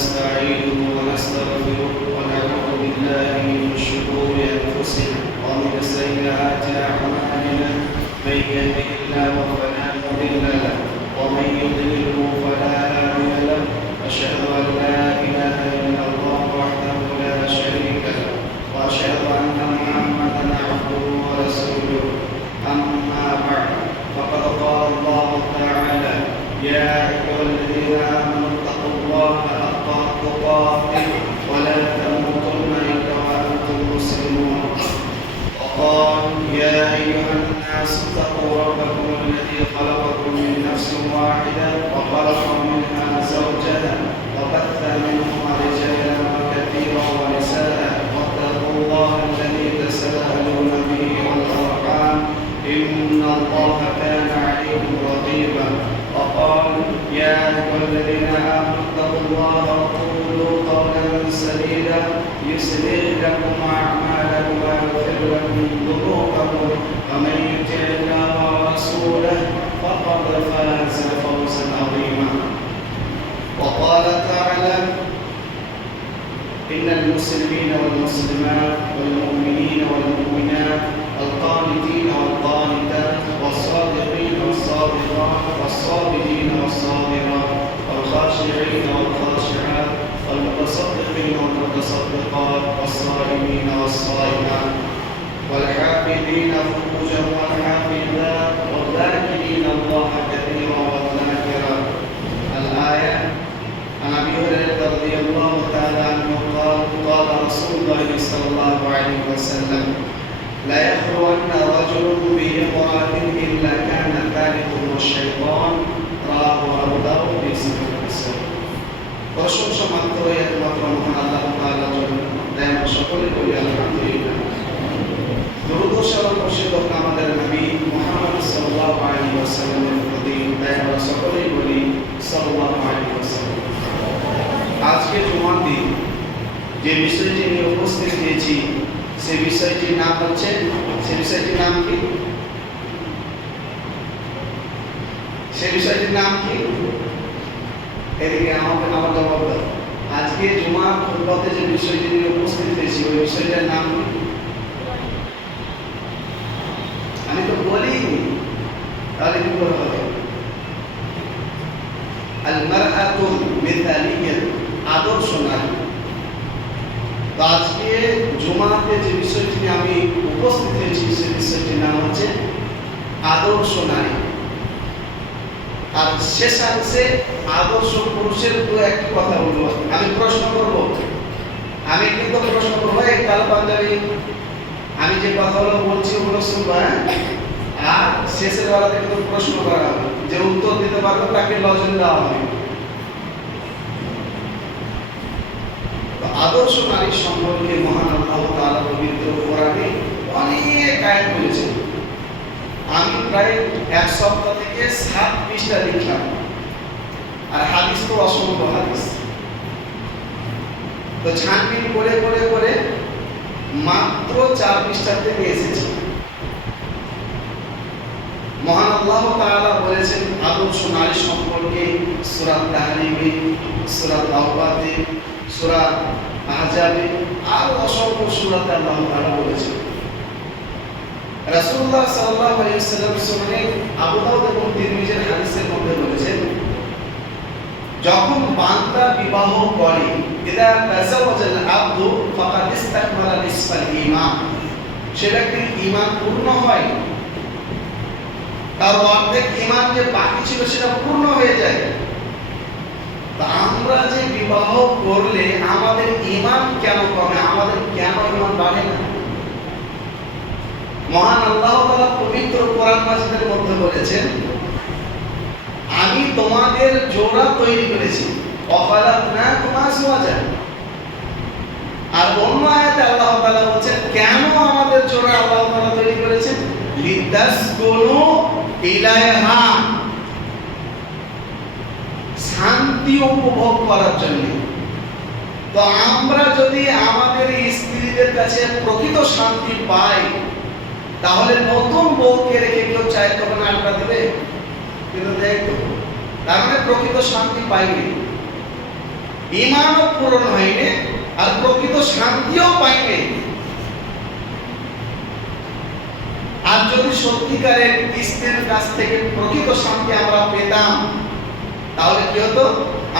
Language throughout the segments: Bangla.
ونستعينه ونستغفره ونعوذ بالله من شرور أنفسنا ومن سيئات أعمالنا من يهده الله فلا مضل له ومن يضلله فلا هادي له أشهد أن لا إله إلا الله وحده لا شريك له وأشهد أن محمدا عبده ورسوله أما بعد فقد قال الله تعالى يا أيها الذين آمنوا اتقوا الله حق تقاته ولا تموتن إلا وأنتم مسلمون وقال يا أيها الناس اتقوا ربكم الذي خلقكم من نفس واحدة وخلق منها زوجها وبث منهما رجالا كثيرا ونساء واتقوا الله الذي تساءلون به والأرحام إن الله كان عليكم رقيبا وقال يا أيها الذين آمنوا اتقوا الله وقولوا قولا سديدا يصلح لكم أعمالكم ويغفر لكم ذنوبكم ومن يطع الله ورسوله فقد فاز فوزا عظيما وقال تعالى إن المسلمين والمسلمات والمؤمنين والمؤمنات والقانتين والقانتات والصادقين والصادقات والصابرين والصابرات والخاشعين والخاشعات والمتصدقين والمتصدقات والصائمين والصائمات والحافظين فروجهم والحافظات والذاكرين الله كثيرا والذاكرات. الآية عن أبي هريرة رضي الله تعالى عنه قال قال رسول الله صلى الله عليه وسلم لا يخلون رجل بامرأة إلا كان ثالثه الشيطان رواه أبو داود بسند حسن. প্রশংসা মাত্র একমাত্র মহান আল্লাহ তাআলার জন্য, তাই আমরা সকলে বলি আলহামদুলিল্লাহ। দরুদ ও সালাম বর্ষিত হোক আমাদের নবী মুহাম্মদ সাল্লাল্লাহু আলাইহি ওয়াসাল্লামের প্রতি, তাই আমরা সকলেই বলি সাল্লাল্লাহু আলাইহি ওয়াসাল্লাম। আজকে জুমার দিন যে বিষয়টি নিয়ে উপস্থিত হয়েছি সেই বিষয়টির নাম হচ্ছে, সেই বিষয়টির নাম কি? সেই বিষয়টির নাম কি? এদিকে আমার জবাব দাও। আজকে জুমার খুতবাতে যে বিষয়টি নিয়ে উপস্থিত হয়েছি ওই বিষয়টার নাম কি? আমি তো বলিনি, তাহলে কি করে হবে? আল মারআতুল মিসালিয়্যা, আদর্শ নারী। তো আজকে জুমাতে যে বিষয়টি নিয়ে আমি উপস্থিত হয়েছি সেই বিষয়টির নাম হচ্ছে আদর্শ নারী। আর শেষাংশে আদর্শ পুরুষের দু একটি কথা বলবো। আমি প্রশ্ন করব, আমি কিন্তু প্রশ্ন করবো, এই কাল পাঞ্জাবি আমি যে কথাগুলো বলছি ওগুলো শুনবো, আর শেষের বেলাতে কিন্তু প্রশ্ন করা হবে, যে উত্তর দিতে পারবে তাকে লজেন্স দেওয়া হবে। আদর্শ নারী সম্পর্কে মহান আল্লাহ তাআলা পবিত্র কোরআনে অনেক আয়াত বলেছেন। আমি প্রায় এক সপ্তাহ থেকে 7 পৃষ্ঠা লিখলাম, আর হাদিস তো অসংখ্য হাদিস। তো ছানবিন করে করে করে মাত্র 4 পৃষ্ঠাতে নিয়ে এসেছি। মহান আল্লাহ তাআলা বলেছেন আদর্শ নারী সম্পর্কে সূরা তাহরিমে, সূরা তাওবাতে, সূরা আহজাবে আর অসংখ্য সূরাতে আল্লাহ তাআলা বলেছেন। রাসূলুল্লাহ সাল্লাল্লাহু আলাইহি ওয়াসাল্লাম সুনানে আবু দাউদ এবং তিরমিজির হাদিসের মধ্যে বলেছেন, যখন বান্দা বিবাহ করে, ইদা তাযাওয়াজাল আবদু ফাকাদ ইসতাকমালা নিসফাল ঈমান, সে ব্যক্তির ঈমান পূর্ণ হয়, তার অর্ধেক ঈমান যে বাকি ছিল সেটা পূর্ণ হয়ে যায়। তা আমরা যে বিবাহ করলে আমাদের ঈমান কেন কমে, আমাদের কেন ঈমান বাড়ে না? মহান আল্লাহ তাআলা পবিত্র কোরআন মাজিদের মধ্যে বলেছেন, আমি তোমাদের জোড়া তৈরি করেছি, ওয়াখালাকনাকুম আজওয়াজা। আর অন্য আয়াতে আল্লাহ তাআলা বলেছেন কেন আমাদের জোড়া আল্লাহ তাআলা তৈরি করেছেন, লিতাসকুনু ইলাইহা, শান্তি উপভোগ করার জন্য। তো আমরা যদি আমাদের স্ত্রীদের কাছে প্রকৃত শান্তি পাই, তাহলে নতুন বউকে রেখে কেউ চায় তখন আড্ডা দেবে? কিন্তু দেয় তো, তার মানে প্রকৃত শান্তি পাইনি। ঈমানও পূরণ হয়নি আর প্রকৃত শান্তিও পাইনি। আর যদি সত্যিকারের স্ত্রীর কাছ থেকে প্রকৃত শান্তি আমরা পেতাম তাহলে কি হতো?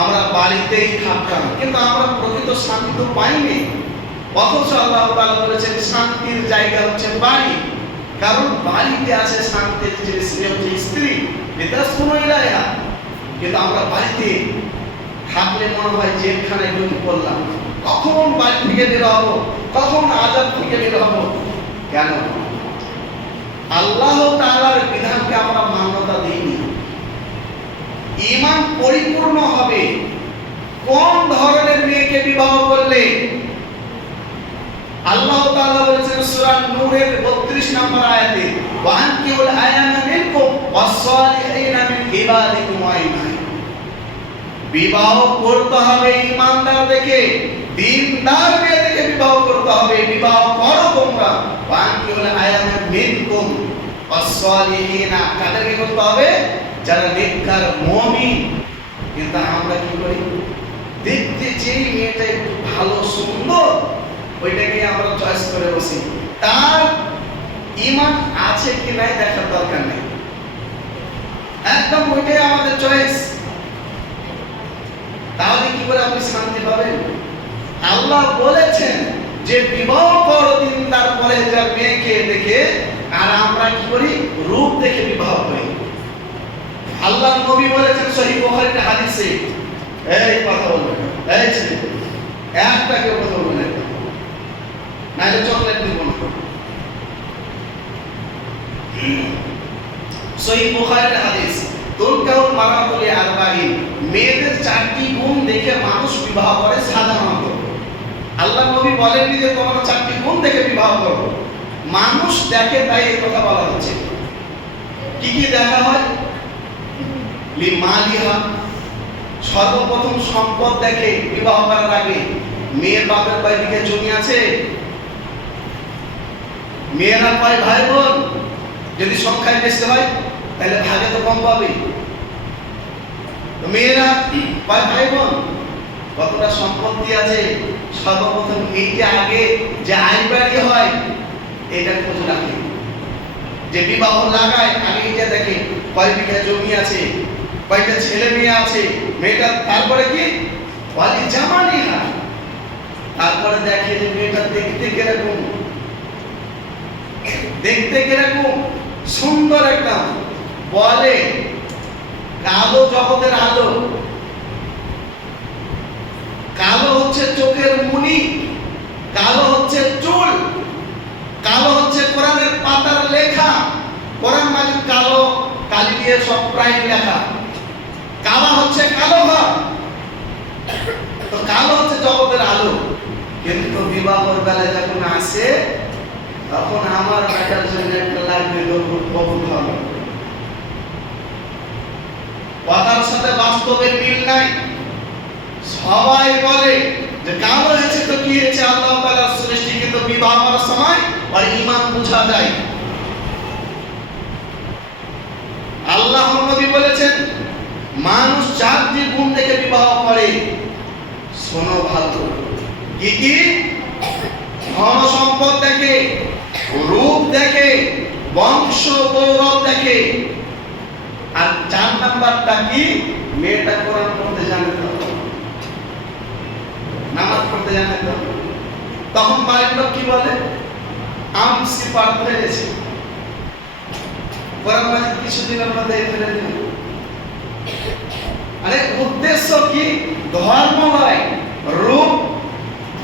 আমরা বাড়িতেই থাকতাম, কিন্তু আমরা প্রকৃত শান্তি তো পাইনি। অথচ আল্লাহ তাআলা বলেছেন শান্তির জায়গা হচ্ছে বাড়ি, কারণ বাড়িতে আছে শান্তির যে স্ত্রী, এটা শুনো ইলাইহা। কিন্তু আমরা বাড়িতে থাকলে মনে হয় জেলখানে ঢুকে পড়লাম, কখন বাড়ি থেকে বের হবো, কখন আজাদ থেকে বের হবো। কেন? আল্লাহ তাআলার বিধানকে আমরা মান্যতা দিইনি। ঈমান পরিপূর্ণ হবে কোন ধরনের মেয়েকে বিবাহ করলে? আল্লাহ তাআলা বলেছেন সূরা নূরের 32 নম্বর আয়াতে, ওয়ানকিহুল আয়ামা মিনকুম ওয়াস-সালিহিনা মিন ইবাদিকুম ওয়া ইমানিকুম। বিবাহ করতে হবে ঈমানদার দেখে, দ্বীনদার মেয়ে দেখে বিবাহ করতে হবে। বিবাহ করো তোমরা, ওয়ানকিহুল আয়ামা মিনকুম ওয়াস-সালিহিনা, কাদেরকে করতে হবে? যারা নেককার মুমিন। কিন্তু আমরা কি করি? দেখতে যেই মেয়েটা একটু ভালো সুন্দর ওইটাকে আমরা চয়েস করে বসি, তার ঈমান আছে কি নাই দেখার দরকার নেই, একদম ওইটাই আমাদের চয়েস। তাহলে কি করে আপনি শান্তি পাবেন? আল্লাহ বলেছেন যে বিবাহ করো দিনদার পরহেজগার মেয়েকে দেখে, আর আমরা কি করি? রূপ দেখে বিবাহ করি। আল্লাহর নবী বলেছেন সহিহ বুখারীর হাদিসে, এই কথা বলবেন, এই ছেলে একটা কেউ কথা বলবেন না, নাইলে চকলেট দিব না। সহিহ বুখারীর হাদিস, তুনকাহুল মারাতু লিআরবাঈন, মেয়েদের 4টি গুণ দেখে মানুষ বিবাহ করে সাধারণত। আল্লাহর নবী বলেননি যে তোমরা 4টি গুণ দেখে বিবাহ করো, মানুষ দেখে তাই এই কথা বলা হচ্ছে। কি কি দেখা হয়? লিমালিহা, সর্বপ্রথম সম্পদ দেখে বিবাহ করার আগে। মেয়ের বাপের কয় বিঘা জমি আছে, মেয়েরা কয় ভাই বোন, যদি সংখ্যায় বেশি হয় তাহলে ভাগে তো কম পাবে। মেয়েরা কয় ভাই বোন, কতটা সম্পত্তি আছে, সর্বপ্রথম এইটা আগে যে আয় বাড়ি হয় এটা খোঁজ রাখে। যে বিবাহ লাগায় আগে এটা দেখে কয় বিঘা জমি আছে, কয়টা ছেলে মেয়ে আছে মেয়েটা। তারপরে কি? ওয়ালি জামানিহা, তারপরে দেখে যে মেয়েটা দেখতে কিরকম, দেখতে কিরকম সুন্দর একদম। বলে কালো জগতের আলো, কালো হচ্ছে চোখের মনি, কালো হচ্ছে চুল, কালো হচ্ছে কোরআনের পাতার লেখা। কোরআন মাজিদ কালো কালি দিয়ে সব প্রায় লেখা, কালো হচ্ছে কালো ঘর। তো কালো হচ্ছে জগতের আলো। কিন্তু বিবাহের বেলায় যখন আসে তখন আমার বেটার জন্য একটা লাগবে বহুত ভালো, কথার সাথে বাস্তবের মিল নাই। সবাই বলে যে কালো হয়েছে তো কি হয়েছে, আল্লাহ তাআলার সৃষ্টি, কিন্তু বিবাহ করার সময় আর ঈমান বোঝা যায়। আল্লাহর নবী বলেছেন মানুষ 4টি গুণ দেখে বিবাহ করে। শোনো ভালো, কি কি? ধন সম্পদ দেখে, রূপ দেখে, বংশ গৌরব দেখে। আর 4 নাম্বারটা কি? মেয়েটা কোরআন পড়তে জানে তো, নামাজ পড়তে জানে তো। তখন বাড়ির লোক কি বলে? আমসি পাঠ হয়ে গেছে, কোরআন মাজিদ কিছুদিনের মধ্যে ফেলে দিল। আরে উদ্দেশ্য কি? ধর্ম নয়, রূপ,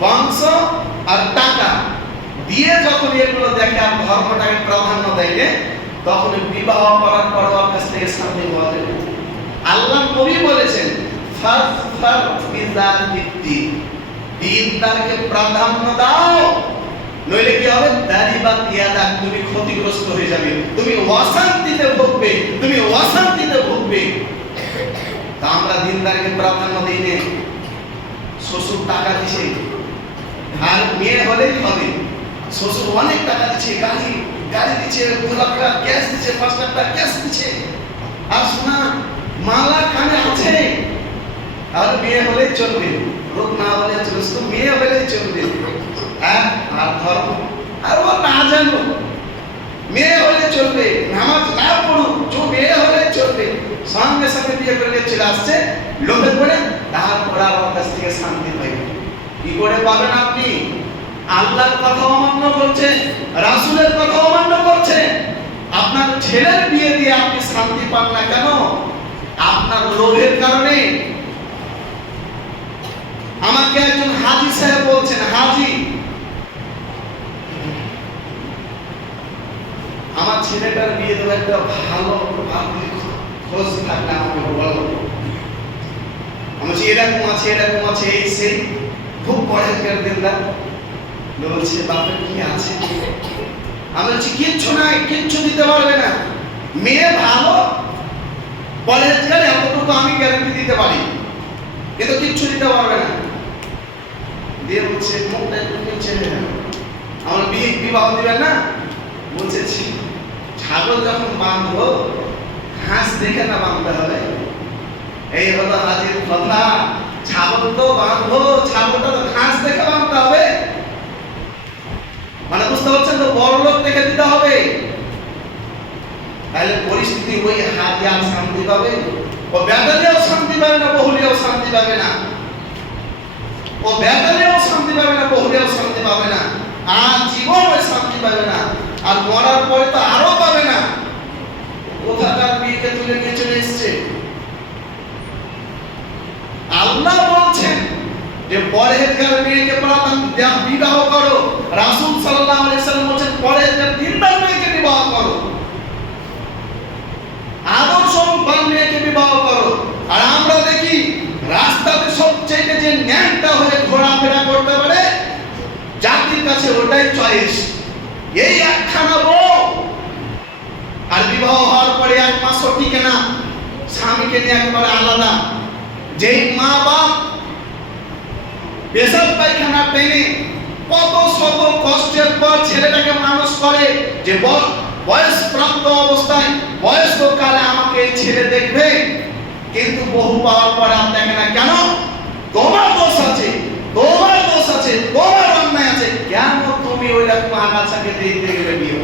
বংশ আর টাকা দিয়ে যখন এগুলো দেখে আর ধর্মটাকে প্রাধান্য দেয়, তখন বিবাহ করার পর ওর কাছ থেকে শান্তি পাওয়া যাবে। আল্লাহ নবী বলেছেন ফাজফার বিযাতিদ্দিন, দ্বীনদারকে প্রাধান্য দাও, নইলে কি হবে? দারিবাত ইয়াদাক, তুমি ক্ষতিগ্রস্ত হয়ে যাবে, তুমি অশান্তিতে ভুগবে, তুমি অশান্তিতে ভুগবে। তা আমরা দ্বীনদারকে প্রাধান্য দিই না। শ্বশুর টাকা দিছে আর মেয়ে হলেই হবে, শ্বশুর অনেক টাকা দিচ্ছে, গাড়ি দিচ্ছে, 2 লাখ টাকা ক্যাশ দিচ্ছে, 5 লাখ টাকা ক্যাশ দিচ্ছে, আর সোনা মালা কানে আছে, আর বিয়ে হলেই চলবে। লোক না বলে চলবে, শুধু মেয়ে হলেই চলবে। হ্যাঁ, আর ধর্ম আর ও না জানো, মেয়ে হলে চলবে, নামাজ না পড়ুক, মেয়ে হলে চলবে, সঙ্গে সঙ্গে বিয়ে করে চলে আসছে লোভে পড়ে, তারপর আমার কাছ থেকে শান্তি পাইবে। কি করে পাবেন আপনি? আল্লাহর কথা অমান্য করছেন, রাসূলের কথা অমান্য করছেন। আপনার ছেলের বিয়ে দিয়ে আপনি শান্তি পান না কেন? আপনার লোভের কারণে। আমাকে একজন হাজী সাহেব বলছেন, হাজী, আমার ছেলেটার বিয়ে দেবো, একটা ভালো খোঁজ থাকলে আমাকে বলো। আমি বলছি এরকম আছে, এরকম আছে, এই সেই, খুব পড়াশোনার দিনটা বলছে, বাপের কি আছে? আমি বলছি কিচ্ছু নাই, কিচ্ছু দিতে পারবে না। মেয়ে ভালো, কলেজ গেলে এতটুকু আমি গ্যারান্টি দিতে পারি, কিন্তু কিচ্ছু দিতে পারবে না। দিয়ে বলছে মুখটা একটু নিচে নেন, আমার বিবাহ দিবেন না? বলছে ছাগল যখন বাঁধবো ঘাস দেখে না বাঁধতে হবে। এই হলো হাজির কথা। ছাগল তো বাঁধবো, ছাগলটা তো ঘাস দেখে বাঁধতে হবে। মানে বুঝতে পারছেন তো, বড় লোক দেখে দিতে হবে। তাহলে পরিস্থিতি ওই হাজি আর শান্তি পাবে, ও বেতালেও শান্তি পাবে না, বহুলিয়াও শান্তি পাবে না। ও বেতালেও শান্তি পাবে না, বহুলিয়াও শান্তি পাবে না, আর জীবনও শান্তি পাবে না, আর মরার পরে তো আরো পাবে না। কোথাকার বিয়েকে তুলে নিয়ে চলে এসছে। আল্লাহ বলছেন যে পরহেজগার মেয়েকে প্রাধান্য বিবাহ করো। রাসূল সাল্লাল্লাহু আলাইহি সাল্লাম বলেন পরহেজগার দিনদার মেয়েকে বিবাহ করো, আদর্শবান মেয়েকে বিবাহ করো। আর আমরা দেখি রাস্তাতে সবচেয়ে যে ন্যাংটা হয়ে ঘোরাফেরা করতে পারে, জাতির কাছে ওটাই চয়েস। এই একখানা বউ, আর বিবাহ হওয়ার পরে 1 মাসও টিকে না, স্বামীকে নিয়ে একেবারে আলাদা। যেই মা বাপ পেশাব পায়খানা টেনে কত শত কষ্টের পর ছেলেটাকে মানুষ করে, যে বয়স প্রাপ্ত অবস্থায় বয়স্ক কালে আমাকে এই ছেলে দেখবে, কিন্তু বহু পাওয়ার পরে আর দেখে না। কেন? তোমার দোষ আছে, তোমার দোষ আছে, তোমার অন্যায় আছে। কেন তুমি ওই রকম আগাছাকে দেখতে গেলে বিয়ে?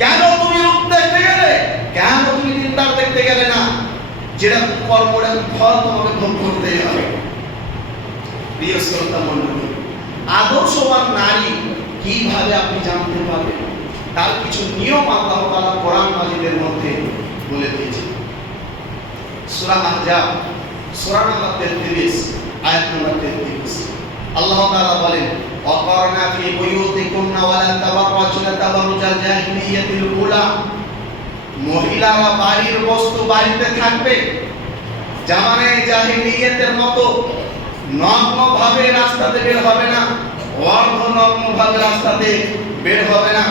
কেন তুমি রূপ দেখতে গেলে? কেন তুমি দিনদার দেখতে গেলে না? যেরকম কর্মটা ফল তোমাকে ভোগ করতেই হবে। প্রিয় শ্রোতা মণ্ডলী, আদর্শবান নারী কিভাবে আপনি জানতে পারবেন? তার কিছু নিয়ম আল্লাহ তাআলা কোরআন মাজিদের মধ্যে বলে দিয়েছেন। সূরা আহজাব সূরা নম্বর 33 আয়াত নম্বর 33 আল্লাহ তাআলা বলেন, ওয়াকারনা ফি বুয়ুতিকুন্না ওয়া লা তাবাররাজনা তাবাররুজাল জাহিলিয়াতিল উলা। মহিলারা বাড়ির বস্তু বাড়িতে থাকবে, জামানায়ে জাহিলিয়াতের মতো নগ্ন ভাবে রাস্তাতে বের হবে না, অর্ধ নগ্ন ভাবে রাস্তাতে বের হবে না।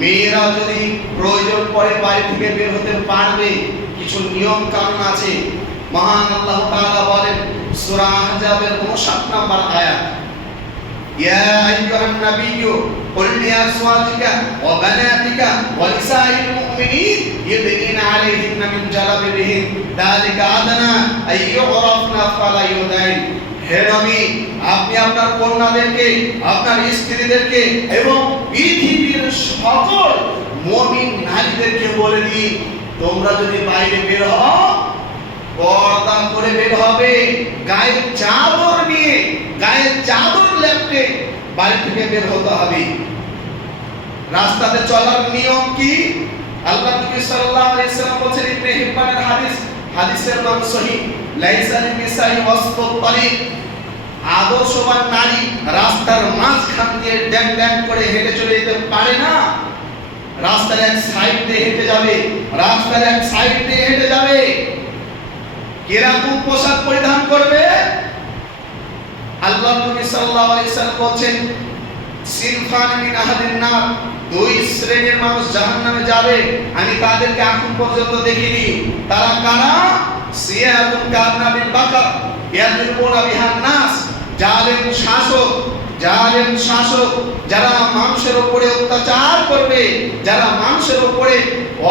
মেয়েরা যদি প্রয়োজন পড়ে বাড়ি থেকে বের হতে পারবে, কিছু নিয়ম কানুন আছে। মহান আল্লাহ তাআলা বলেন সূরা আহজাবের 59 নম্বর আয়াত, ইয়া আইয়ুহান নাবিয়্যু কুল লিআজওয়াজিকা ওয়া বানাতিকা ওয়া নিসাইল মুমিনিন ইউদনিনা আলাইহিন্না মিন জালাবিবিহিন যালিকা আদনা আইয়ুরাফনা ফালা ইউদাইন। হে নবী, আপনি আপনার কন্যাদেরকে, আপনার স্ত্রীদেরকে এবং পৃথিবীর সকল মুমিন নারীদেরকে বলে দিন, তোমরা যদি বাইরে বের হও পর্দা করে বের হবে, গায়ে চাদর নিয়ে, গায়ে চাদর লেপটে বাড়ি থেকে বের হতে হবে। রাস্তাতে চলার নিয়ম কি? আল্লাহ নবী সাল্লাল্লাহু আলাইহি সাল্লাম বলেছেন, ইবনে হিব্বানের হাদিস, হাদিসের নাম সহিহ, লাইসা লিনিসাই ওয়াসতুত তারিক। আদর্শবান নারী রাস্তার মাঝখান দিয়ে ড্যাং ড্যাং করে হেঁটে চলে যেতে পারে না। রাস্তার এক সাইড দিয়ে হেঁটে যাবে, রাস্তার এক সাইড দিয়ে হেঁটে যাবে। কিরকম পোশাক পরিধান করবে? আল্লাহ নবী সাল্লাল্লাহু আলাইহি সাল্লাম বলেন, সিনফান মিন আহলিন নার, 2 শ্রেণীর মানুষ জাহান্নামে যাবে, আমি তাদেরকে এখন পর্যন্ত দেখিনি। তারা কারা? সিয়াবুন কারনাবিল বাকার ইয়াদরুনা বিহান নাস, জালেম শাসক, জালেম শাসক, যারা মানুষের উপরে অত্যাচার করবে, যারা মানুষের উপরে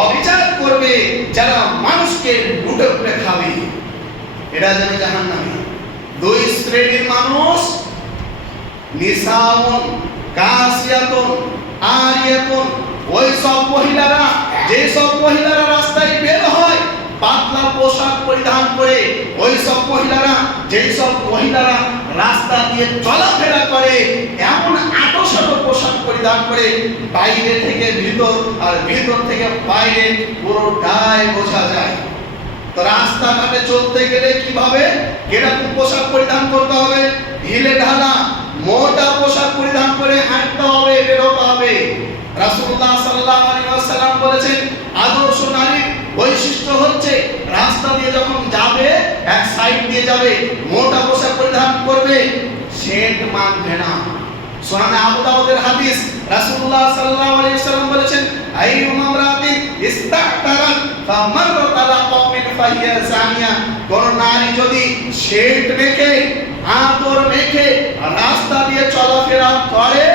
অবিচার করবে, যারা মানুষকে লুটে পুটে খাবে, এরা যাবে জাহান্নামে। দুই শ্রেণীর মানুষ, নিসাউন কাসিয়াতুন আরিয়াতুন, ওই সব মহিলারা, যে সব মহিলারা রাস্তায় বের হয় পাতলা পোশাক পরিধান করে, ওই সব মহিলারা, যে সব মহিলারা রাস্তা দিয়ে চলাফেরা করে এমন আঁটো পোশাক পরিধান করে, বাইরে থেকে ভিতর আর ভিতর থেকে বাইরে পুরোটাই বোঝা যায়। তো রাস্তাঘাটে চলতে গেলে কিভাবে, কিরকম পোশাক পরিধান করতে হবে? ঢিলে ঢালা মোটা পোশাক পরিধান করে হাঁটতে হবে, বেরোতে হবে। রাসূলুল্লাহ সাল্লাল্লাহু আলাইহি ওয়াসাল্লাম বলেছেন, আদর্শ নারীর বৈশিষ্ট্য হচ্ছে রাস্তা দিয়ে যখন যাবে এক সাইড দিয়ে যাবে, মোটা পোশাক পরিধান করবে, সেন্ট মাখবে না। সুনানে আবু দাউদের হাদিস, রাসূলুল্লাহ সাল্লাল্লাহু আলাইহি ওয়াসাল্লাম বলেছেন, আইয়ুমা ইমরাতিন ইস্তাহতারাত ফামাররাত আলা কওমিন ফাহিয়া জানিয়া, কোন নারী যদি সেন্ট মেখে, আতর মেখে রাস্তা দিয়ে চলাফেরা করে,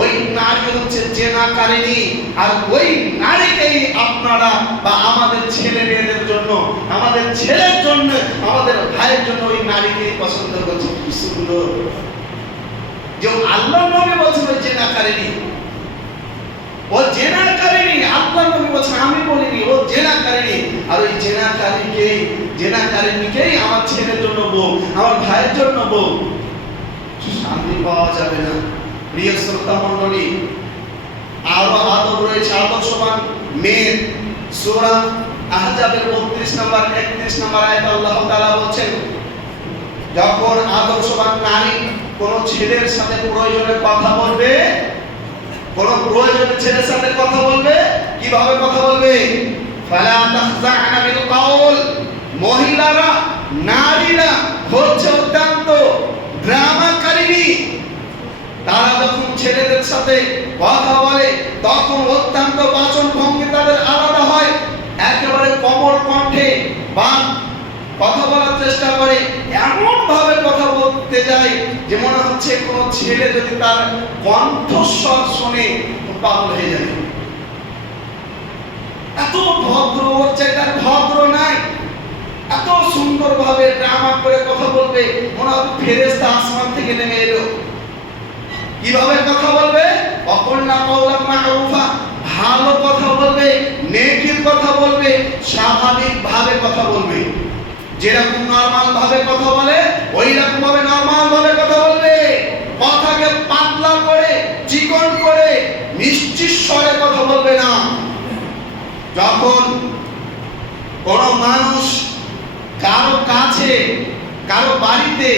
ওই নারী হচ্ছে জেনাকারিনী। আর ওই নারীকেই আপনারা বা আমাদের ছেলে মেয়েদের জন্য, আমাদের ছেলের জন্য, আমাদের ভাইয়ের জন্য ওই নারীকেই পছন্দ করছে। কি সুন্দর যে আল্লাহর নবী বলছেন ওই জেনাকারিনী, ও জেনাকারিনী। আল্লাহর নবী বলছেন, আমি বলিনি, ও জেনাকারিনী। আর ওই জেনাকারিনীকেই আমার ছেলের জন্য বউ, আমার ভাইয়ের জন্য বউ। শান্তি পাওয়া যাবে না। প্রিয় শ্রোতা মণ্ডলী, আরো আদব রয়েছে আদর্শবান মেয়ের। সূরা আহজাবের 32 নম্বর 31 নম্বর আয়াতে আল্লাহ তাআলা বলছেন, যখন আদর্শবান নারী কোন ছেলের সাথে প্রয়োজনে কথা বলবে, কোন প্রয়োজনে ছেলের সাথে কথা বলবে, কিভাবে কথা বলবে? ফালা তাখজা'না বিল কাউল, মহিলারা, নারীরা হচ্ছে অত্যন্ত ড্রামাকারিনী। তারা যখন ছেলেদের সাথে কথা বলে তখন অত্যন্ত বাচন ভঙ্গি তাদের আলাদা হয়, একেবারে কোমল কণ্ঠে বা কথা বলার চেষ্টা করে, এমন ভাবে কথা বলতে যায় যে মনে হচ্ছে কোন ছেলে যদি তার কণ্ঠস্বর শুনে পাগল হয়ে যাবে। এত ভদ্র, ওর চাইতে ভদ্র নাই, এত সুন্দর ভাবে ড্রামা করে কথা বলবে, মনে হবে ফেরেশতা আসমান থেকে নেমে এলো। কিভাবে কথা বলবে? অকুলনা কাওলাম মা'রুফা, ভালো কথা বলবে, নেকির কথা বলবে, স্বাভাবিক ভাবে কথা বলবে। যেরকম নরমাল ভাবে কথা বলে ওই রকম ভাবে নরমাল ভাবে কথা বলবে। কথাকে পাতলা করে, চিকন করে, মিষ্টি স্বরে কথা বলবে না। যখন কোন মানুষ কারো কাছে, কারো বাড়িতে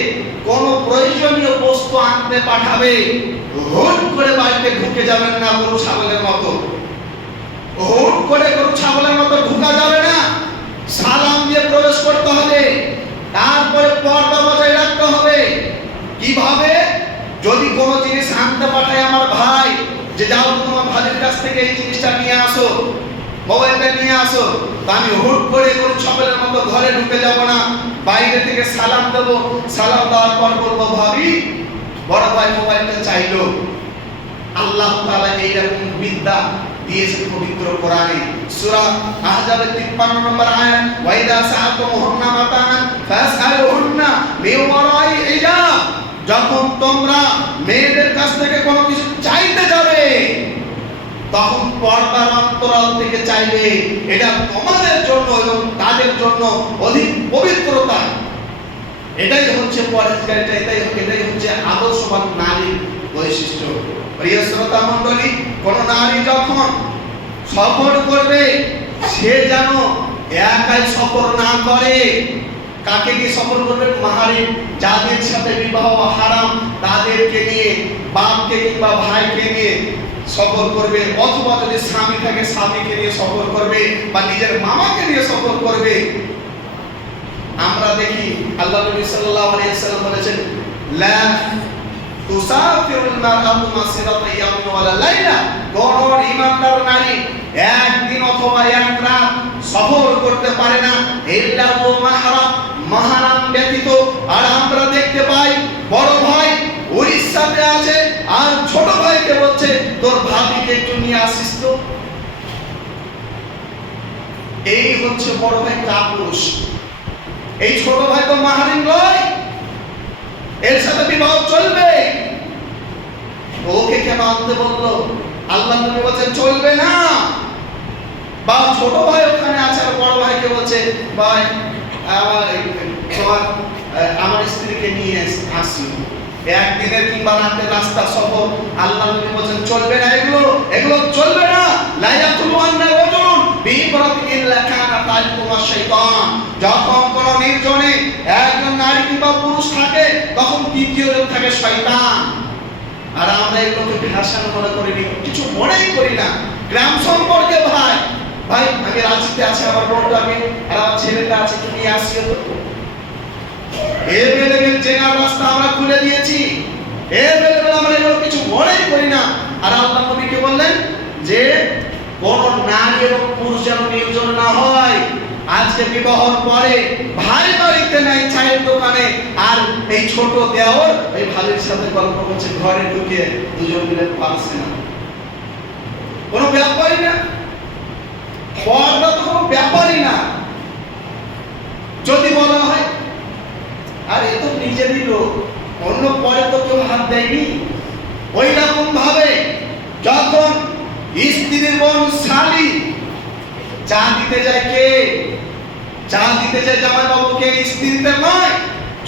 কোন প্রয়োজনীয় বস্তু আনতে পাঠাবে, হুট করে বাড়িতে ঢুকে যাবেন না গরু ছাগলের মতো। হুট করে গরু ছাগলের মতো ঢুকা যাবে না, সালাম দিয়ে প্রবেশ করতে হবে, তারপরে পর্দা বজায় রাখতে হবে। কিভাবে? যদি কোনো জিনিস আনতে পাঠায় আমার ভাই, যে যাও তোমার ভাইয়ের কাছ থেকে এই জিনিসটা নিয়ে আসো, মোবাইলটা নিয়ে আসো, তা আমি হুট করে গরু ছাগলের মতো ঘরে ঢুকে যাব না, বাইরে থেকে সালাম দেব, সালাম দেওয়ার পর বলবো, ভাবি বড় ভাই মোবাইলটা চাইলো। আল্লাহ তাআলা এইরকম বিদ্যা দিয়েছেন পবিত্র কোরআনে। সূরা আহজাবের 53 নম্বর আয়াত, ওয়াইদা সাআতুমুহুন্না মাতাআন ফাসআলুহুন্না মিন ওয়ারাই হিজাব, যখন তোমরা মেয়েদের কাছ থেকে কোনো কিছু চাইতে যাবে তখন পর্দার অন্তরাল থেকে চাইবে, এটা তোমাদের জন্য এবং তাদের জন্য অধিক পবিত্রতা। এটাই হচ্ছে পরেজগারিতা, এটাই হচ্ছে আদর্শবান নারীর বৈশিষ্ট্য। প্রিয় শ্রোতা মণ্ডলী, কোন নারী যখন সফর করবে সে যেন একাই সফর না করে। কাকে নিয়ে সফর করবে? মাহরিম, যাদের সাথে বিবাহ হারাম তাদেরকে নিয়ে, বাপকে কিংবা ভাইকে নিয়ে সফর করবে, অথবা যদি স্বামী থাকে স্বামীকে নিয়ে সফর করবে, বা নিজের মামাকে নিয়ে সফর করবে। আমরা দেখি আল্লাহ নবী সাল্লাল্লাহু আলাইহি ওয়াসাল্লাম বলেছেন, লা তুসাফিরুল মারআতু মাসিরাতা ইয়াউমিন ওয়ালা লাইলা, কোন ঈমানদার নারী একদিন অথবা এক রাত সফর করতে পারে না ইল্লা মাহরাম, মাহরাম ব্যতীত। আর আমরা দেখতে পাই বড় ভাই উড়িষ্যাতে আছে আর ছোট ভাইকে বলছে, তোর ভাবিকে একটু নিয়ে আসিস তো। এই হচ্ছে বড় ভাই কাপুরুষ। এই ছোট ভাই তো মাহরিম নয়, এর সাথে বিবাহ চলবে। ওকে কেন আনতে বললো? আল্লাহ নবী বলছেন চলবে না। বা ছোট ভাই ওখানে আছে আর বড় ভাইকে বলছে ভাই আমার স্ত্রীকে নিয়ে আসি, একদিনের কিংবা রাতের রাস্তা সফর। আল্লাহ নবী বলেন চলবে না, এগুলো চলবে না। লা ইয়াকুলু আন্না রাজুলুন বিইমরাতিন ইল্লা কানা তালিকুমা শাইতান। যখন কোন নির্জনে একজন নারী কিংবা পুরুষ থাকে তখন তৃতীয় জন থাকে শয়তান। আর আমরা এগুলোকে ভাষণ মনে করি, কিছু মনেই করি না। গ্রাম সম্পর্কে ভাই আমি রাঁচিতে আছি, আমার বোনটাকে আর আমার ছেলেটা আছে, তুমি আসিও তো। এভেলেবেল চেনার রাস্তা আমরা খুলে দিয়েছি, এভেলেবেল আমরা এগুলো কিছু মনেই করি না। আর আল্লাহ নবীকে বললেন যে কোন নারী এবং পুরুষ যেন নির্জন না হয়। আজকে বিবাহর পরে ভাই বাড়িতে নাই, চায়ের দোকানে, আর এই ছোট দেওর এই ভাবির সাথে গল্প করছে, ঘরে ঢুকে দুজন মিলে পারছে না। কোনো ব্যাপারই না, পর্দা তো কোনো ব্যাপারই না। যদি বলা হয় আর এ তো নিজেরই লোক, অন্য পরে তো কেউ হাত দেয়নি। ওই রকম ভাবে যখন স্ত্রীর বোন শালী চা দিতে যায়, কে চা দিতে যায়? জামাই বাবুকে, স্ত্রীতে নয়।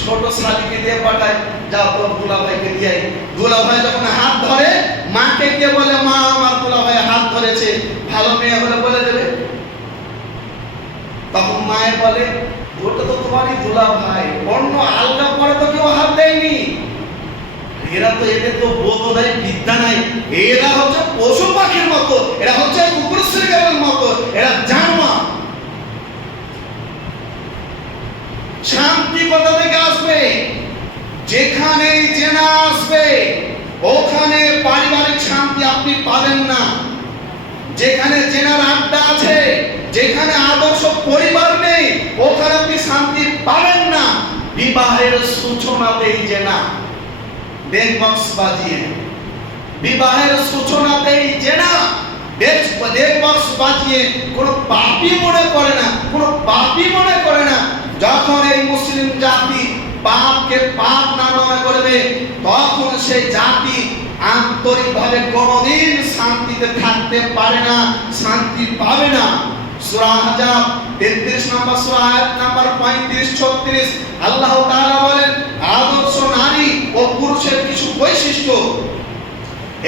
ছোট শালীকে দিয়ে পাঠায়, যাও তো দুলা ভাইকে দিয়ে। দুলা ভাই যখন হাত ধরে মাকে গিয়ে বলে মা আমার দুলা ভাই হাত ধরেছে, ভালো মেয়ে হলে বলে দেবে। তখন মায়ে বলে ওটা তো তোমারই দুলা ভাই, অন্য আলগা পরে তো কেউ হাত দেয়নি। এরা তো, এদের তো বোধ নাই, বিদ্যা নাই। এরা হচ্ছে পশু পাখির মতো, এরা হচ্ছে কুকুর শ্রীগালের মতো, এরা জানোয়ার। শান্তি কোথা থেকে আসবে? যেখানে জেনা আসবে ওখানে পারিবারিক শান্তি আপনি পাবেন না। যেখানে জেনার আড্ডা আছে, যেখানে আদর্শ পরিবার নেই, ওখানে আপনি শান্তি পাবেন না। বিবাহের সূচনাতেই জেনা, ডেক বক্স বাজিয়ে, বিবাহের সূচনাতেই জেনা, ডেক বক্স বাজিয়ে কোনো পাপী মনে করে না, কোনো পাপী মনে করে না। যখন এই মুসলিম জাতি পাপকে পাপ না মনে করবে তখন সেই জাতি আন্তরিকভাবে কোনোদিন শান্তিতে থাকতে পারে না, শান্তি পাবে না। সূরা আহজাব 33 নম্বর সূরা আয়াত নাম্বার 35-36 আল্লাহ তাআলা বলেন আদর্শ নারী ও পুরুষের কিছু বৈশিষ্ট্য।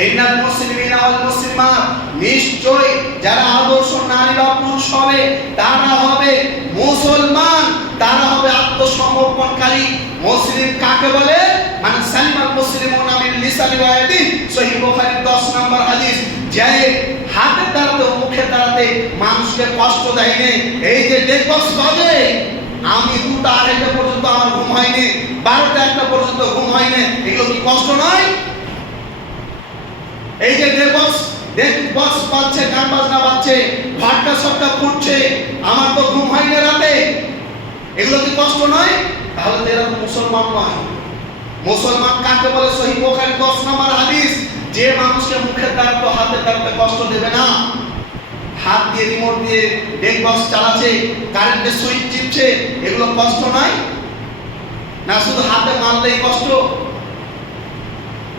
ইন্নাল মুসলিমিনা ওয়াল মুসলিমাত, নিশ্চয় যারা আদর্শ নারী বা পুরুষ হবে তারা হবে মুসলমান, তারা হবে আত্মসমর্পণকারী। মুসলিম কাকে বলে? মানে সালিমাল মুসলিমুনা মিন লিসানি ওয়া ইয়াদি, সহিহ বুখারী 10 নম্বর হাদিস। যে হাতে দ্বারাতে মুখে দ্বারাতে মানুষকে কষ্ট দেয়নি। এই যে ডেক বক্স বাজে, আমি 2টা 2:30 পর্যন্ত আমার ঘুম হয়নি, 12টা 1টা পর্যন্ত ঘুম হয়নি, এগুলো কি কষ্ট নয়? এই যে ডেক বক্স বাজছে, গান বাজনা বাজছে, ভাটকা সবটা ফুটছে, আমার তো ঘুম হয়নি রাতে, এগুলো কি কষ্ট নয়? তাহলে তো এরা মুসলমান নয়। মুসলমান কাকে বলে? সহিহ বুখারী 10 নম্বর হাদিস, যে মানুষকে মুখের দ্বারা তো হাতের দ্বারা কষ্ট দেবে না। হাত দিয়ে রিমোট দিয়ে ডেক বক্স চালাচ্ছে, কারেন্টের সুইচ টিপছে, এগুলো কষ্ট নয় না? শুধু হাতে মারলেই কষ্ট।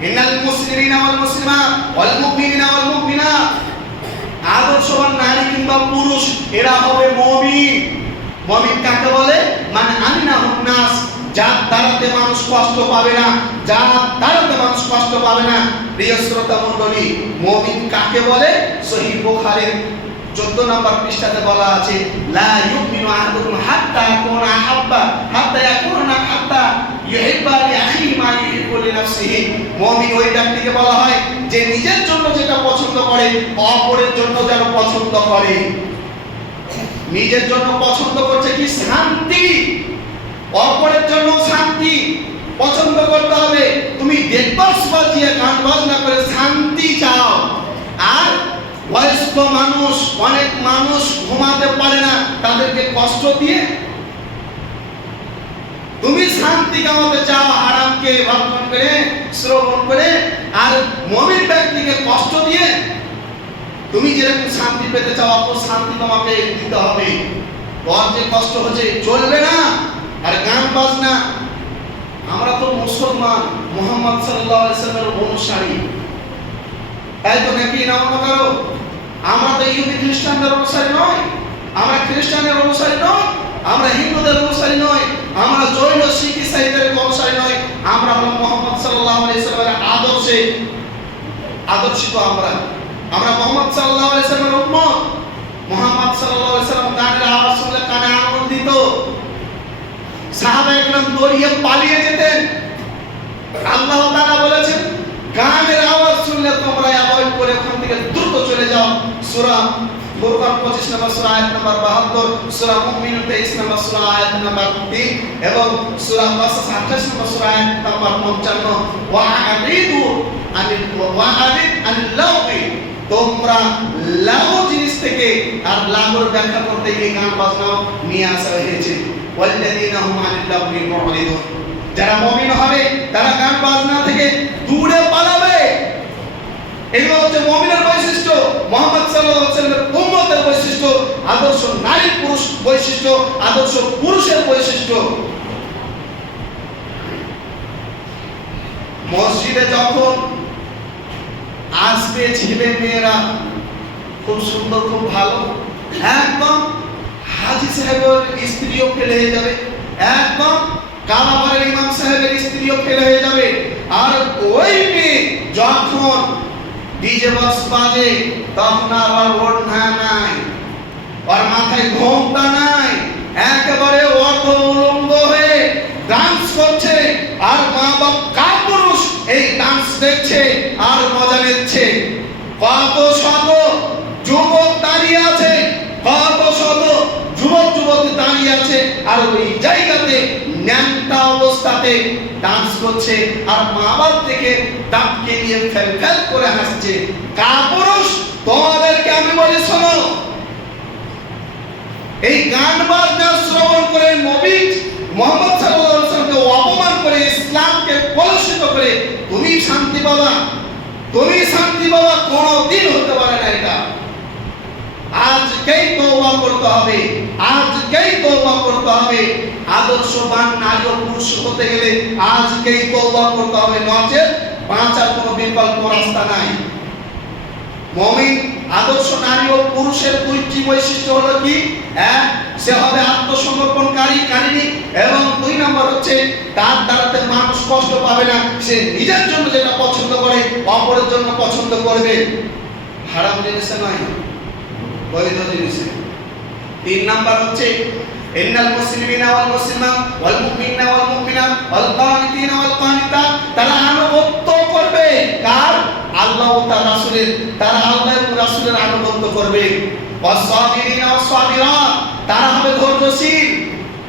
ইন্নাল মুসলিমিনা ওয়াল মুসলিমাত ওয়াল মুমিনিনা ওয়াল মুমিনাত, আদর্শবান নারী কিংবা পুরুষ এরা হবে মুমিন। মুমিন কাকে বলে? মানে আমিনাহুন নাস, যার দ্বারাতে মানুষ কষ্ট পাবে না, যার দ্বারাতে মানুষ কষ্ট পাবে না। প্রিয় শ্রোতা মণ্ডলী, মুমিন কাকে বলে? সহিহ বুখারীর 14 নম্বর পৃষ্ঠাতে বলা আছে লা ইউমিনু আহাদুকুম হাত্তা ইয়াকুনা আহাব্বা হাত্তা ইয়াকুনা হাত্তা ইউহিব্বা লিআখিহি মা ইউহিব্বু লিনাফসিহি। মুমিন ওই ব্যক্তিকে বলা হয় যে নিজের জন্য যেটা পছন্দ করে অপরের জন্য যেন পছন্দ করে। নিজের জন্য পছন্দ করছে কি? শান্তি। অপরের জন্য শান্তি পছন্দ করতে হবে। তুমি ডেক বক্স বাজিয়ে গান বাজনা করে শান্তি চাও, আর বয়স্ক মানুষ, অনেক মানুষ ঘুমাতে পারে না, তাদেরকে কষ্ট দিয়ে তুমি শান্তি কামাতে চাও, আরামকে ভক্ষণ করে শ্রবণ করে, আর মুমিন ব্যক্তিকে কষ্ট দিয়ে তুমি যেরকম শান্তি পেতে চাও অত শান্তি তোমাকে দিতে হবে। তোর যে কষ্ট হচ্ছে চলবে না। আর গান বাজনা, আমরা তো মুসলমান, মুহাম্মদ সাল্লাল্লাহু আলাইহি ওয়াসাল্লামের অনুসারী। তাই তো নাকি না অন্য কারো? আমরা তো ইহুদি খ্রিস্টানদের অনুসারী নয়, আমরা খ্রিস্টানের অনুসারী নয়, আমরা হিন্দুদের অনুসারী নয়, আমরা জৈন শিখ ইসাইদের অনুসারী নয়, আমরা হলাম মুহাম্মদ সাল্লাল্লাহু আলাইহি ওয়াসাল্লামের আদর্শিত। আমরা মুহাম্মদ সাল্লাল্লাহু আলাইহি ওয়াসাল্লামের উম্মত। মুহাম্মদ সাল্লাল্লাহু আলাইহি ওয়াসাল্লাম গানের আওয়াজ শুনলে কানে আনন্দিত, সাহাবায়ে কেরাম দৌড়িয়ে পালিয়ে যেতেন। আল্লাহ তাআলা বলেছেন গানের আওয়াজ শুনলে তোমরা অ্যাভয়েড করে ওখান থেকে দ্রুত চলে যাও। সূরা ফুরকান 25 নম্বর সূরা আয়াত নম্বর 72, সূরা মুমিনুন 23 নম্বর সূরা আয়াত নম্বর 3 এবং সূরা কাসাস 28 নম্বর সূরা আয়াত নম্বর 55। আনিল লাগwi, তোমরা লাগু জিনিস থেকে আর লাগুর ব্যাখ্যা করতে গিয়ে গান বাজনাও নিয়ে আসা হয়েছে। ওয়াল্লাযীনা হুম আনিল লাগwi মুরিদুন, যারা মুমিন হবে তারা গান বাজনা থেকে দূরে পালাবে। এগুলো হচ্ছে মুমিনের বৈশিষ্ট্য, মুহাম্মদ সাল্লাল্লাহু আলাইহি ওয়াসাল্লামের উম্মতের বৈশিষ্ট্য, আদর্শ নারী পুরুষ বৈশিষ্ট্য, আদর্শ পুরুষের বৈশিষ্ট্য। মসজিদে যখন আসবে ছেলে মেয়েরা খুব সুন্দর, খুব ভালো, একদম হাজী সাহেবের স্ত্রীও ফেলে হয়ে যাবে, একদম কালাবারের ইমাম সাহেবের স্ত্রীও ফেলে হয়ে যাবে। আর ওই মেয়ে যখন ডিজে বক্স বাজে তখন আর ওড়না নাই, আর মাথায় ঘোমটা নাই, একেবারে অর্ধ উলঙ্গ হয়ে ডান্স করছে, আর মা বাপ কাপুরুষ এই ডান্স দেখছে আর মজা নিচ্ছে। কত শত যুবক দাঁড়িয়ে আছে, কত শত যুবতী দাঁড়িয়ে আছে, আর ওই জায়গাতে ন্যাংটা অবস্থাতে ডান্স করছে, আর মা বাপ থেকে দাঁতকে নিয়ে ফেল ফেল করে হাসছে। কাপুরুষ, তোমাদেরকে আমি বলি শোনো, এই গান বাজনা শ্রবণ করে নবী মুহাম্মদ সাল্লাল্লাহু আলাইহি ওয়াসাল্লামকে অপমান করে, ইসলামকে কলুষিত করে তুমি শান্তি পাবা, তুমি শান্তি পাবা কোনোদিন হতে পারে না। এটা আজকেই তওবা করতে হবে, আজকেই তওবা করতে হবে। আদর্শবান নারী ও পুরুষ হতে গেলে আজকেই তওবা করতে হবে, নচেৎ বাঁচার কোনো বিকল্প রাস্তা নাই। মুমিন আদর্শ নারী ও পুরুষের দুইটি বৈশিষ্ট্য হলো কি? এক, সে হবে আত্মসমর্পণকারী কারিনী, এবং দুই নম্বর হচ্ছে তার দ্বারাতে মানুষ কষ্ট পাবে না, সে নিজের জন্য যেটা পছন্দ করে অপরের জন্য পছন্দ করবে, হারাম জিনিসে নয়, বৈধ জিনিসে। তিন নাম্বার হচ্ছে ইন্নাল মুসলিমিনা ওয়াল মুসলিমাত ওয়াল মুমিনিনা ওয়াল মুমিনাত ওয়াল কানিতিনা ওয়াল কানিতাত, তারা আনুগত্য করবে কার? আল্লাহ ও তার রাসূলের, তারা আল্লাহ ও রাসূলের আনুগত্য করবে। ওয়াস-সাবিরিনা ওয়াস-সাবিরাত, তারা হবে ধৈর্যশীল,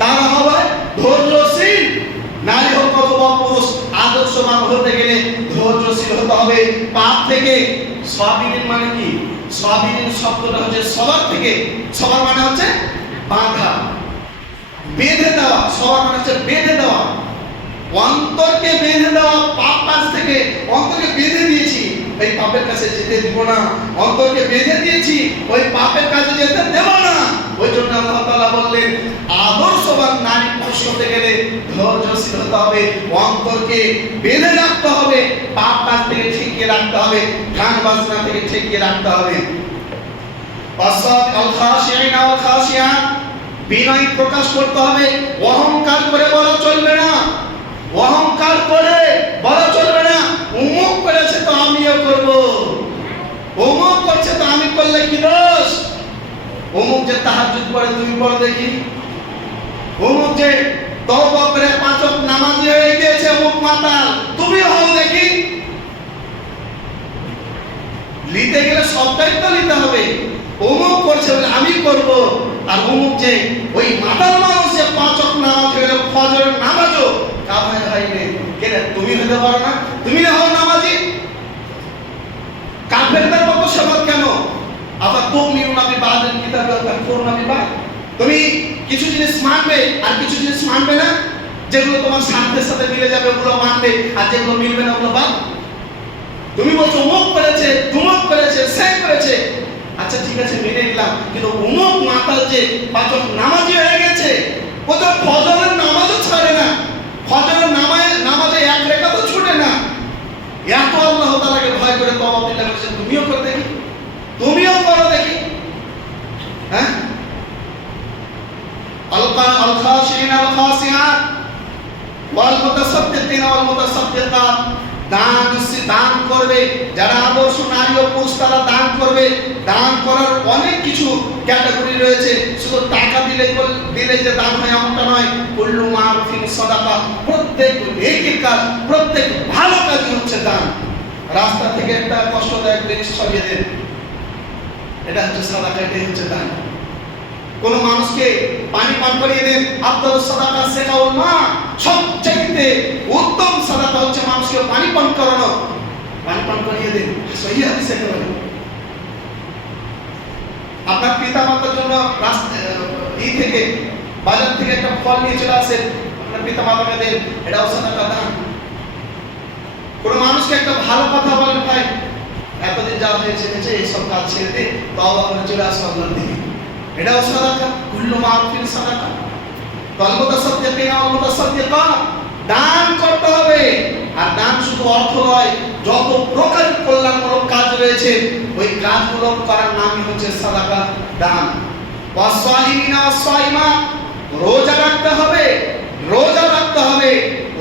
তারা হবে ধৈর্যশীল। নারী হোক অথবা পুরুষ, আদর্শবান হতে গেলে ধৈর্যশীল হতে হবে। পাপ থেকে, সাবিরিন মানে কি? সাবিরিন শব্দটা হচ্ছে সবার থেকে, সবার মানে হচ্ছে বাঁধা, বেঁধে দেওয়া, সবার মানে হচ্ছে বেঁধে দেওয়া, অন্তরকে বেঁধে দেওয়া। পাপ কাজ থেকে অন্তরকে বেঁধে দিয়েছি, এই পাপের কাছে যেতে দিব না, অন্তরকে বেঁধে দিয়েছি, ওই পাপের কাছে যেতে দেব না। ওই জন্য আল্লাহ তাআলা বললেন আদর্শবান নারী পুরুষ হতে গেলে ধৈর্যশীল হতে হবে, অন্তরকে বেঁধে রাখতে হবে, পাপ কাজ থেকে ঠেকিয়ে রাখতে হবে, গান বাজনা থেকে ঠেকিয়ে রাখতে হবে। বিনয় প্রকাশ করতে হবে, অহংকার করে বলা চলবে না, অহংকার করে বলা চলবে না অমুক করেছে তো আমিও করব, অমুক করছে তো আমি করলে কি দোষ, অমুক যে তাহাজ্জুদ পড়ে তুমি পড়ো দেখি, অমুক যে তওবা করে পাঁচ ওয়াক্ত নামাজি হয়ে গিয়েছে অমুক মাতাল, তুমিও হও দেখি। নিতে গেলে সব দায়িত্ব নিতে হবে, অমুক করছে বলে আমি করব, আর অমুক যে ওই মাতাল মানুষ যে পাঁচ ওয়াক্ত নামাজ হয়ে ফজরের নামাজও কাফের হইবে, কেন তুমি হতে পারো না? তুমি না হও নামাজি, কাফেরদের মতো সেবক কেন? আবার তুমিনুনা বিবাদিল কিতাবি ওয়া তাকফুরুনা বিবাদ, তুমি কিছু জিনিস মানবে আর কিছু জিনিস মানবে না, যেগুলো তোমার স্বার্থের সাথে মিলে যাবে ওগুলো মানবে, আর যেগুলো মিলবে না ওগুলো বাদ। তুমি বলছো অমুক করেছে, তুমুক করেছে, সে করেছে, আচ্ছা ঠিক আছে মেনে নিলাম, কিন্তু অমুক মাতাল যে পাঁচ ওয়াক্ত নামাজি হয়ে গেছে, ও তো ফজরের নামাজও ছাড়ে না, ফজরের নামাজে এক খাসিআত ওয়াল মুতাসাদ্দিকিনা ওয়াল মুতাসাদ্দিকাত। দান করবে যারা আদর্শ নারী ও পুরুষ, তারা দান করবে। দান করার অনেক কিছু ক্যাটাগরি রয়েছে, শুধু টাকা দিলে যে দান হয় এমনটা নয়। কুল্লু মারুফিন সাদাকা, প্রত্যেক নেকির কাজ, প্রত্যেক ভালো কাজই হচ্ছে দান। রাস্তা থেকে একটা কষ্টদায়ক জিনিস সরিয়ে দেন, এটা হচ্ছে সাদাকা, এটাই হচ্ছে দান। কোন মানুষকে পানি পান করিয়ে দেন, আফদালুস সাদাকা সিকাউল মা, সবচেয়ে উত্তম সাদাকা হচ্ছে মানুষকে পানি পান করানো। পানি পান করিয়ে দেন, সহিহ হাদিসে বলে। আপনার পিতামাতার জন্য থেকে বাজার থেকে একটা ফল নিয়ে চলে আসেন, আপনার পিতামাতাকে দেন, এটাও সাদাকা, দান। কোন মানুষকে একটা ভালো কথা বলেন, ভাই এতদিন যা হয়েছে এইসব কাজ ছেড়ে দে, তওবা করে চলে আসো আল্লাহর দিকে, এটাও সাদাকা। কুল্লু মারুফিন সাদাকা। ওয়াল মুতাসাদ্দিকিনা ওয়াল মুতাসাদ্দিকাত, দান করতে হবে। আর দান শুধু অর্থ নয়, যত প্রকার কল্যাণমূলক কাজ রয়েছে ওই কাজগুলো করার নামই হচ্ছে সাদাকা, দান। ওয়াস-সাইমিনা ওয়াস-সাইমাত, রোজা রাখতে হবে, রোজা রাখতে হবে।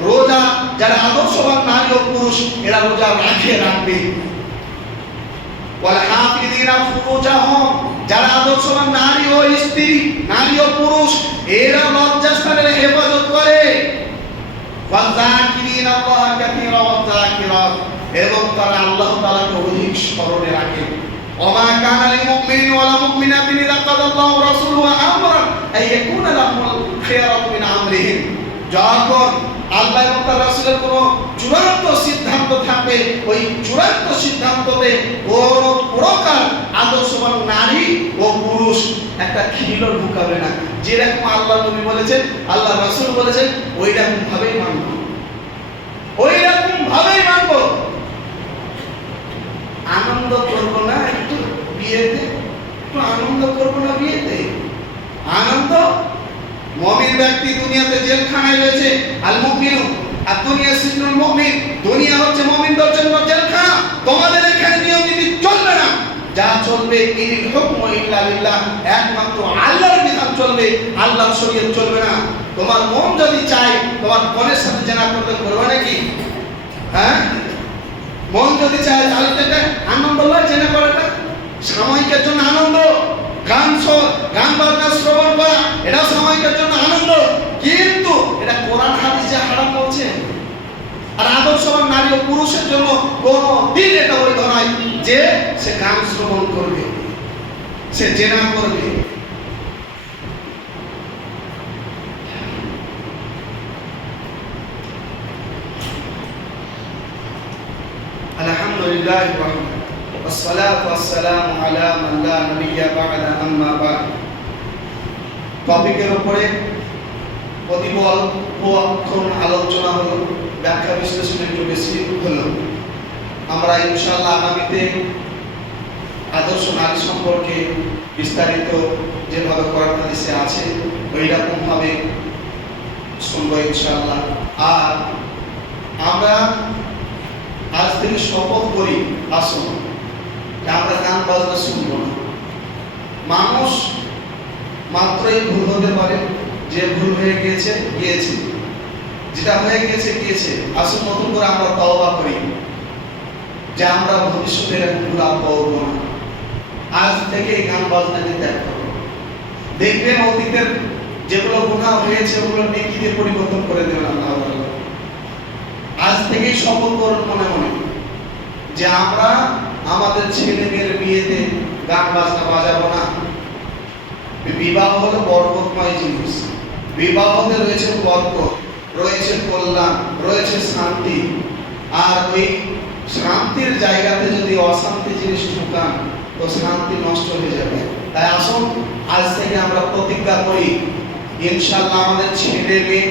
রোজা যারা আদর্শবান নারী ও পুরুষ, এরা রোজা রাখবে। ওয়াল হাফিযিনা ফুরুজাহুম, যারা আদর্শবান নারী ও স্ত্রী, নারী ও পুরুষ, এরা লজ্জাস্থানের হেফাজত করে। ওয়াযাকিরিনা আল্লাহ কাসীরা ওয়াযাকিরাত, এবং তারা আল্লাহ তাআলাকে অধিক স্মরণে রাখে। ওমা কানা লিল মুমিনিন ওয়ালা মুমিনাতিন ইযা কাদাল্লাহু ওয়া রাসূলুহু আমরান আইয়াকুনা লাহুমুল খিয়ারাতু মিন আমরিহিম, যখন আল্লাহ এবং তার রাসূলের কোনো চূড়ান্ত সিদ্ধান্ত থাকবে, ওই চূড়ান্ত সিদ্ধান্ততে কোন প্রকার আদর্শবান নারী ও পুরুষ একটা খিলও ঢুকাবে না। যেরকম আল্লাহ নবী বলেছেন, আল্লাহ রাসূল বলেছেন, ওই রকম ভাবেই মানব, ওই রকম ভাবেই মানব। আনন্দ করব না একটু বিয়েতে, একটু আনন্দ করব না বিয়েতে? আনন্দ, মুমিন ব্যক্তি দুনিয়াতে জেলখানায় রয়েছে, আল মুমিনু আদ-দুনিয়া সিজনুল মুমিন, দুনিয়া হচ্ছে মুমিনদের জন্য জেলখানা। তোমাদের এখানে নিয়ম নীতি চলবে না, যা চলবে ইনিল হুকমু ইল্লা লিল্লাহ, একমাত্র আল্লাহর বিধান চলবে, আল্লাহর শরীয়ত চলবে না। তোমার মন যদি চায় তোমার বোনের সাথে জেনা করতে, করবে নাকি? হ্যাঁ, মন যদি চায় তাহলে এটা আনন্দ নয়, জেনা করাটা সাময়িকের জন্য আনন্দ। গান বাজনা শ্রবণ করা এটা সাময়িকের জন্য আনন্দ, কিন্তু এটা কোরআন হাদিসে হারাম বলছে। আর আদর্শবান নারী ও পুরুষের জন্য কোনো দিন এটা বৈধ নয় যে সে গান শ্রবণ করবে, সে জেনা করবে। আলহামদুলিল্লাহ والصلاة والسلام على من لا نبي بعد أما بعد। টপিকের উপরে অধিকক্ষণ আলোচনা হলো, ব্যাখ্যা বিশ্লেষণ একটু বেশি হলো। আমরা ইনশাআল্লাহ আগামীতে আদর্শ নারী সম্পর্কে বিস্তারিত যেভাবে কোরআন হাদিসে আছে ওই রকম ভাবে শুনবো ইনশাআল্লাহ। আর আমরা আজ থেকে শপথ করি, আসুন আমরা গান বাজনা শুনবো না। মানুষ মাত্রই ভুল হতে পারে, যে ভুল হয়ে গিয়েছে গিয়েছে, যেটা হয়ে গিয়েছে গিয়েছে। আসুন নতুন করে আমরা তওবা করি যে আমরা ভবিষ্যতে এরকম ভুল আর করব না। আজ থেকে গান বাজনাকে ত্যাগ করব। দেখবেন অতীতের যেগুলো গুনাহ হয়েছে ওগুলো নেকিতে পরিবর্তন করে দেবেন আল্লাহ। আজ থেকেই শপথ করুন মনে মনে যে আমরা আমাদের ছেলে মেয়ের বিয়েতে গান বাজনা বাজাবো না। বিবাহ হলো বরকতময় জিনিস, বিবাহতে রয়েছে বরকত, রয়েছে কল্যাণ, রয়েছে শান্তি। আর ওই শান্তির জায়গাতে যদি অশান্তি জিনিস ঢুকান তো শান্তি নষ্ট হয়ে যাবে। তাই আসুন আজ থেকে আমরা প্রতিজ্ঞা করি ইনশাআল্লাহ আমাদের ছেলে মেয়ে,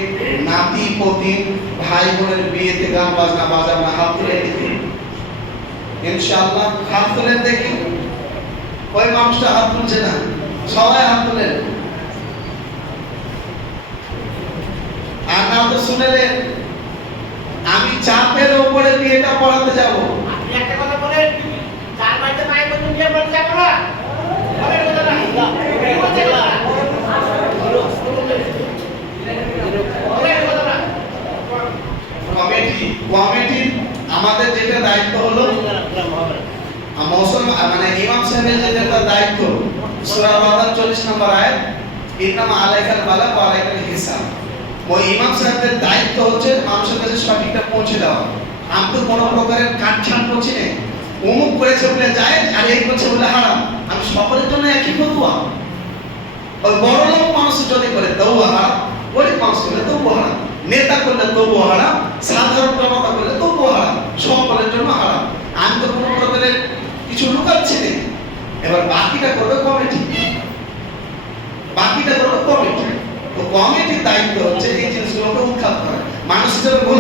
নাতি পতি, ভাই বোনের বিয়েতে গান বাজনা বাজাবো না। হাত তুলে দেখি ইনশাআল্লাহ, হাত তুলে দেখি। ওই মানুষটা হাত তুলছে না, সবাই হাত তুলেন। আর না তো শুনেলে আমি চাপের উপরে বিয়েটা পড়াতে যাব। আপনি একটা কথা বলেন, চার বাড়িতে মায়ের বন্ধু বিয়ে পড়তে যাবো না, বলেন কথা না, কমিটির আমাদের যেটা দায়িত্ব হলো মুসলমান মানে ইমাম সাহেবের যেটা দায়িত্ব সূরা বাকারা 40 নম্বর আয়াত ইন্নামা আলাইকাল বালাগ ওয়া আলাইকাল হিসাব। ওই ইমাম সাহেবদের দায়িত্ব হচ্ছে মানুষের কাছে সঠিকটা পৌঁছে দেওয়া। আমি তো কোনো প্রকারের কাটছাঁট করছি না, অমুক করেছে বলে যায় আর এই করছে বলে হারাম। আমি সকলের জন্য একই ফতোয়া। ওই বড় লোক মানুষ যদি করে তবু হারাম, গরিব মানুষ করলে তবু হারাম, নেতা করলে তবু হারাম, সাধারণ জনতা করলে তবু হারাম, সকলের জন্য হারাম। আমি তো কোনো প্রকারের কিছু লুকাচ্ছি না। এবার বাকিটা করবে কমিটি, বাকিটা করবে কমিটি। তো কমিটির দায়িত্ব হচ্ছে এই জিনিসগুলোকে উৎখাত করা। মানুষ হিসেবে ভুল